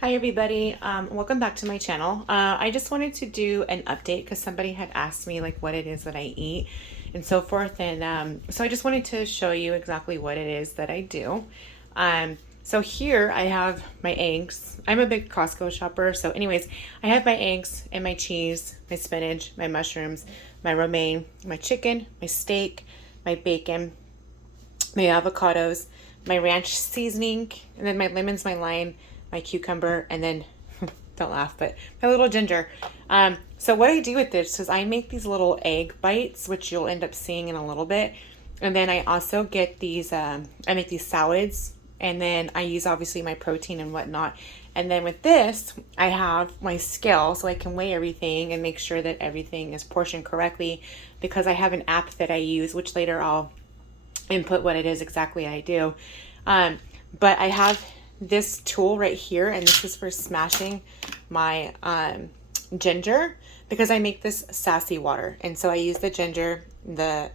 Hi everybody, welcome back to my channel. I just wanted to do an update because somebody had asked me like what it is that I eat and so forth, and so I just wanted to show you exactly what it is that I do. So here I have my eggs. I'm a big Costco shopper, so anyways, I have my eggs and my cheese, my spinach, my mushrooms, my romaine, my chicken, my steak, my bacon, my avocados, my ranch seasoning, and then my lemons, my lime, my cucumber, and then don't laugh, but my little ginger. So what I do with this is I make these little egg bites, which you'll end up seeing in a little bit. And then I also get these, I make these salads, and then I use obviously my protein and whatnot. And then with this, I have my scale so I can weigh everything and make sure that everything is portioned correctly, because I have an app that I use, which later I'll input what it is exactly I do. But I have this tool right here, and this is for smashing my ginger, because I make this sassy water. And so I use the ginger, the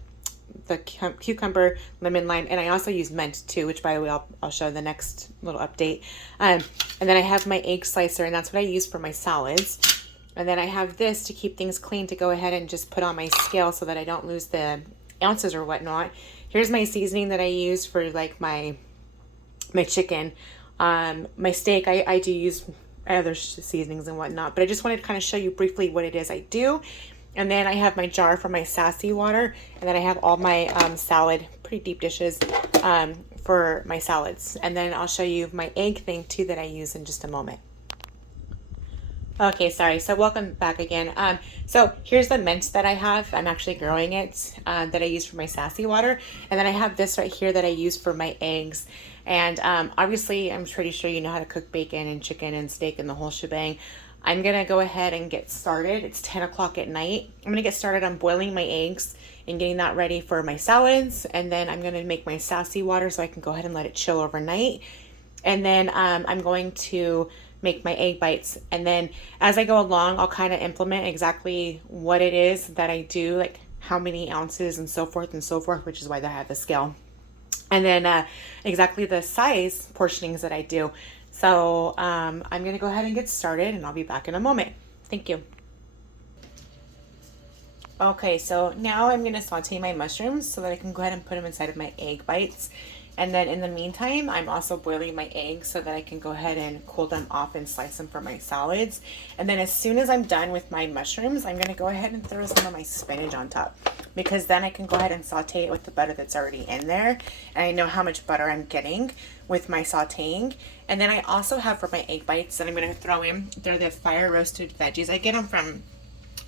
cucumber, lemon, lime, and I also use mint too, which by the way I'll show the next little update. And then I have my egg slicer, and that's what I use for my salads. And then I have this to keep things clean, to go ahead and just put on my scale so that I don't lose the ounces or whatnot. Here's my seasoning that I use for like my chicken. My steak, I do use other seasonings and whatnot, but I just wanted to kind of show you briefly what it is I do. And then I have my jar for my sassy water, and then I have all my salad, pretty deep dishes for my salads. And then I'll show you my egg thing too that I use in just a moment. Okay, sorry. So welcome back again. So here's the mint that I have. I'm actually growing it, that I use for my sassy water. And then I have this right here that I use for my eggs. And obviously, I'm pretty sure you know how to cook bacon and chicken and steak and the whole shebang. I'm going to go ahead and get started. It's 10 o'clock at night. I'm going to get started on boiling my eggs and getting that ready for my salads. And then I'm going to make my sassy water so I can go ahead and let it chill overnight. And then I'm going to make my egg bites. And then as I go along, I'll kind of implement exactly what it is that I do, like how many ounces and so forth, which is why I have the scale. And then exactly the size portionings that I do. So I'm going to go ahead and get started, and I'll be back in a moment. Thank you. Okay, so now I'm going to saute my mushrooms so that I can go ahead and put them inside of my egg bites. And then in the meantime, I'm also boiling my eggs so that I can go ahead and cool them off and slice them for my salads. And then as soon as I'm done with my mushrooms, I'm going to go ahead and throw some of my spinach on top, because then I can go ahead and saute it with the butter that's already in there. And I know how much butter I'm getting with my sauteing. And then I also have for my egg bites that I'm going to throw in, they're the fire roasted veggies. I get them from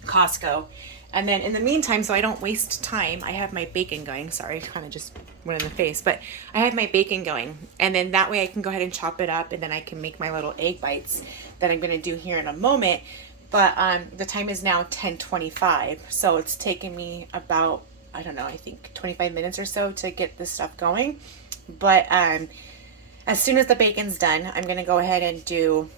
Costco. And then in the meantime, so I don't waste time, I have my bacon going. Sorry, kind of just went in the face, but I have my bacon going. And then that way I can go ahead and chop it up, and then I can make my little egg bites that I'm going to do here in a moment. But the time is now 10:25, so it's taken me about, I don't know, I think 25 minutes or so to get this stuff going. But as soon as the bacon's done, I'm going to go ahead and do,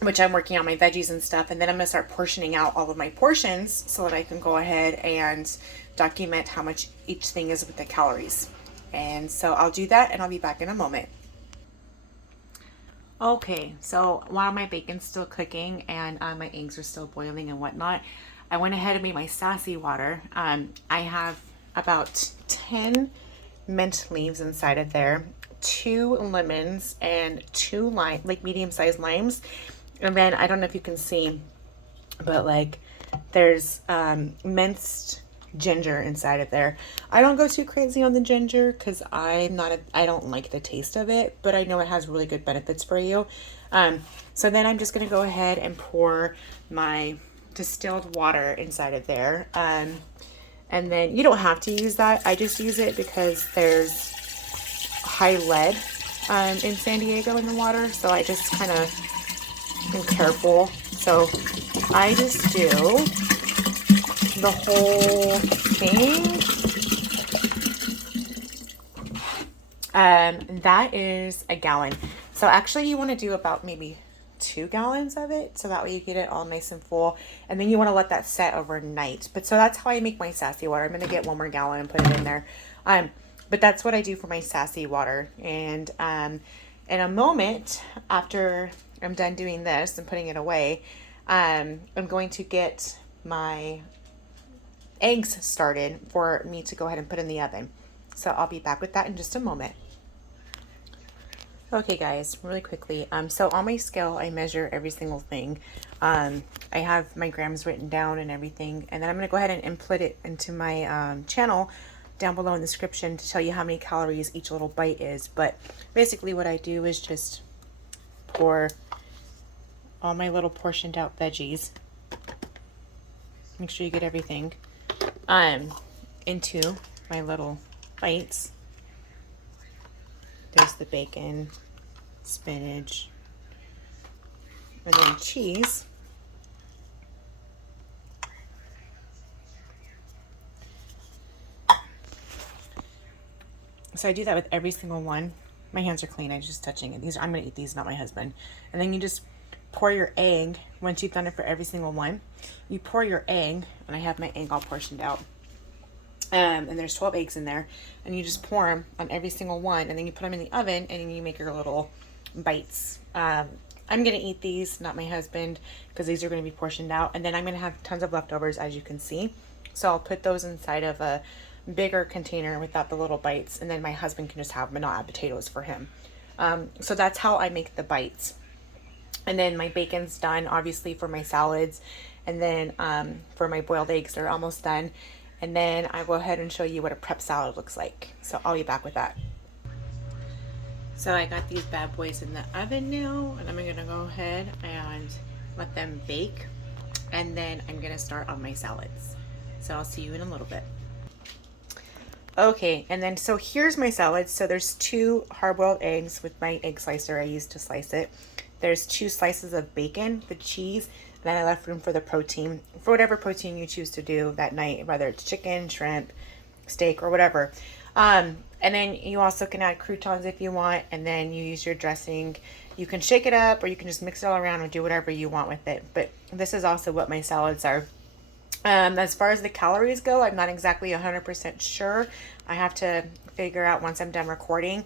which I'm working on my veggies and stuff, and then I'm going to start portioning out all of my portions so that I can go ahead and document how much each thing is with the calories. And so I'll do that, and I'll be back in a moment. Okay, so while my bacon's still cooking and my eggs are still boiling and whatnot, I went ahead and made my sassy water. I have about 10 mint leaves inside of there, 2 lemons, and 2 lime, like medium-sized limes. And then I don't know if you can see, but like there's minced ginger inside of there. I don't go too crazy on the ginger because I don't like the taste of it, but I know it has really good benefits for you. So then I'm just going to go ahead and pour my distilled water inside of there. And then you don't have to use that. I just use it because there's high lead in San Diego in the water. So I just kind of am careful. So I just do the whole thing. That is a gallon. So actually you want to do about maybe 2 gallons of it, so that way you get it all nice and full, and then you want to let that set overnight. But so that's how I make my sassy water. I'm going to get 1 more gallon and put it in there. But that's what I do for my sassy water. And in a moment, after I'm done doing this and putting it away, I'm going to get my eggs started for me to go ahead and put in the oven. So I'll be back with that in just a moment. Okay guys, really quickly. So on my scale, I measure every single thing. I have my grams written down and everything. And then I'm going to go ahead and input it into my channel down below in the description to tell you how many calories each little bite is. But basically what I do is just pour all my little portioned out veggies. Make sure you get everything into my little bites. There's the bacon, spinach, and then cheese. So I do that with every single one. My hands are clean. I'm just touching it. I'm going to eat these, not my husband. And then you just pour your egg. Once you've done it for every single one, you pour your egg, and I have my egg all portioned out. And there's 12 eggs in there, and you just pour them on every single one, and then you put them in the oven, and then you make your little bites. I'm going to eat these, not my husband, because these are going to be portioned out, and then I'm going to have tons of leftovers, as you can see. So I'll put those inside of a bigger container without the little bites, and then my husband can just have them and not add potatoes for him. So that's how I make the bites. And then my bacon's done, obviously, for my salads, and then for my boiled eggs, they're almost done. And then I'll go ahead and show you what a prep salad looks like. So I'll be back with that. So I got these bad boys in the oven now, and I'm gonna go ahead and let them bake. And then I'm gonna start on my salads. So I'll see you in a little bit. Okay, and then so here's my salad. So there's 2 hard-boiled eggs with my egg slicer I used to slice it. There's 2 slices of bacon, the cheese, and then I left room for the protein, for whatever protein you choose to do that night, whether it's chicken, shrimp, steak, or whatever. And then you also can add croutons if you want, and then you use your dressing. You can shake it up, or you can just mix it all around and do whatever you want with it. But this is also what my salads are. As far as the calories go, I'm not exactly 100% sure. I have to figure out once I'm done recording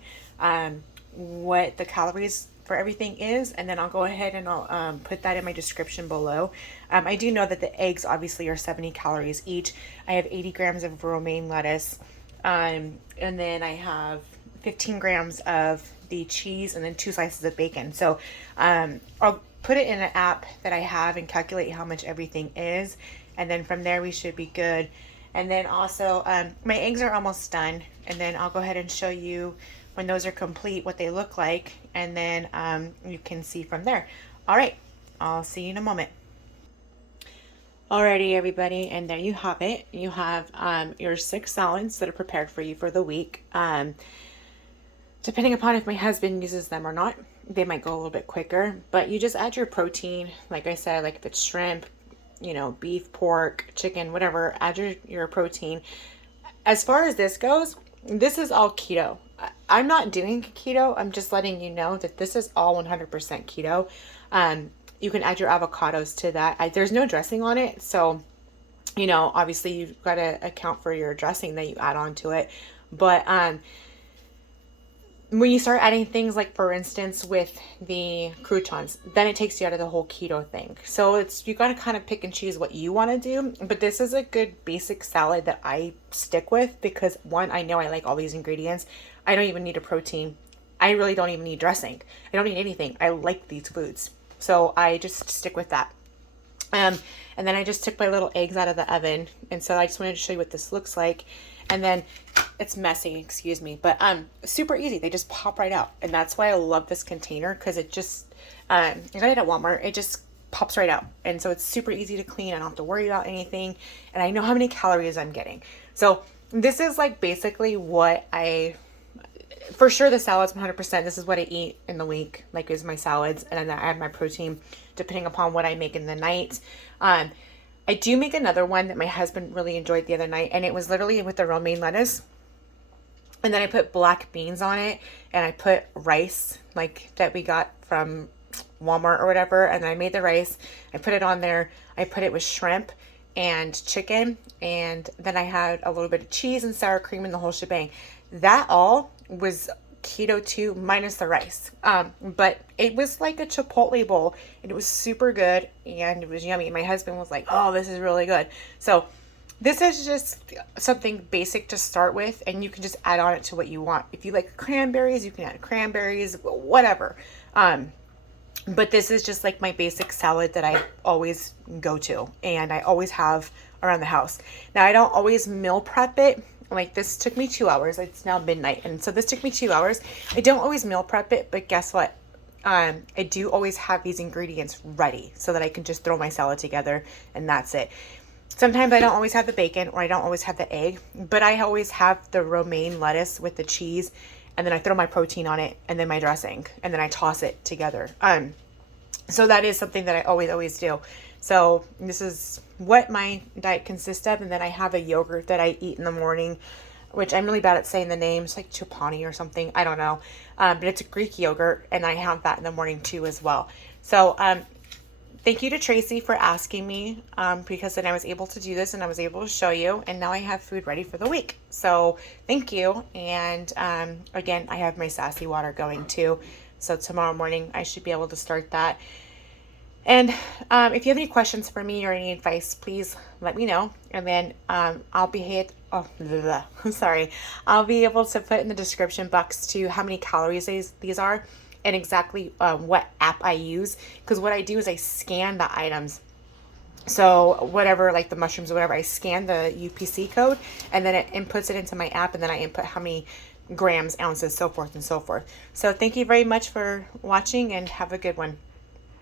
what the calories for everything is, and then I'll go ahead and I'll put that in my description below. I do know that the eggs obviously are 70 calories each. I have 80 grams of romaine lettuce, and then I have 15 grams of the cheese, and then 2 slices of bacon. So I'll put it in an app that I have and calculate how much everything is, and then from there we should be good. And then also my eggs are almost done, and then I'll go ahead and show you when those are complete what they look like, and then you can see from there. All right, I'll see you in a moment. Alrighty, everybody, and there you have it. You have your 6 salads that are prepared for you for the week. Depending upon if my husband uses them or not, they might go a little bit quicker, but you just add your protein. Like I said, like if it's shrimp, beef, pork, chicken, whatever, add your protein. As far as this goes, this is all keto. I'm not doing keto. I'm just letting you know that this is all 100% keto. You can add your avocados to that. There's no dressing on it. So, obviously you've got to account for your dressing that you add on to it. But when you start adding things like, for instance, with the croutons, then it takes you out of the whole keto thing. So you got to kind of pick and choose what you want to do. But this is a good basic salad that I stick with because, one, I know I like all these ingredients. I don't even need a protein. I really don't even need dressing. I don't need anything. I like these foods. So I just stick with that. And then I just took my little eggs out of the oven. And so I just wanted to show you what this looks like. And then it's messy, excuse me, but super easy. They just pop right out. And that's why I love this container, because it just, I got it at Walmart. It just pops right out. And so it's super easy to clean. I don't have to worry about anything. And I know how many calories I'm getting. So this is like basically what for sure the salads 100%. This is what I eat in the week, like is my salads. And then I add my protein depending upon what I make in the night. I do make another one that my husband really enjoyed the other night, and it was literally with the romaine lettuce. And then I put black beans on it, and I put rice like that we got from Walmart or whatever. And I made the rice, I put it on there. I put it with shrimp and chicken, and then I had a little bit of cheese and sour cream and the whole shebang. That all was keto too, minus the rice. But it was like a Chipotle bowl, and it was super good, and it was yummy. My husband was like, "Oh, this is really good." So this is just something basic to start with, and you can just add on it to what you want. If you like cranberries, you can add cranberries, whatever. But this is just like my basic salad that I always go to, and I always have around the house. Now, I don't always meal prep it. Like, this took me 2 hours. It's now midnight, and so this took me 2 hours. I don't always meal prep it, but guess what? I do always have these ingredients ready so that I can just throw my salad together, and that's it. Sometimes I don't always have the bacon, or I don't always have the egg, but I always have the romaine lettuce with the cheese, and then I throw my protein on it, and then my dressing, and then I toss it together. So that is something that I always do. So this is what my diet consists of, and then I have a yogurt that I eat in the morning, which I'm really bad at saying the name. It's like chupani or something. I don't know. But it's a Greek yogurt, and I have that in the morning too as well. So thank you to Tracy for asking me, because then I was able to do this and I was able to show you, and now I have food ready for the week. So thank you. And again, I have my sassy water going too. So tomorrow morning I should be able to start that. And if you have any questions for me or any advice, please let me know. And then I'll be I'll be able to put in the description box to how many calories these are, and exactly what app I use. Because what I do is I scan the items. So whatever, like the mushrooms or whatever, I scan the UPC code, and then it inputs it into my app, and then I input how many grams, ounces, so forth and so forth. So thank you very much for watching, and have a good one.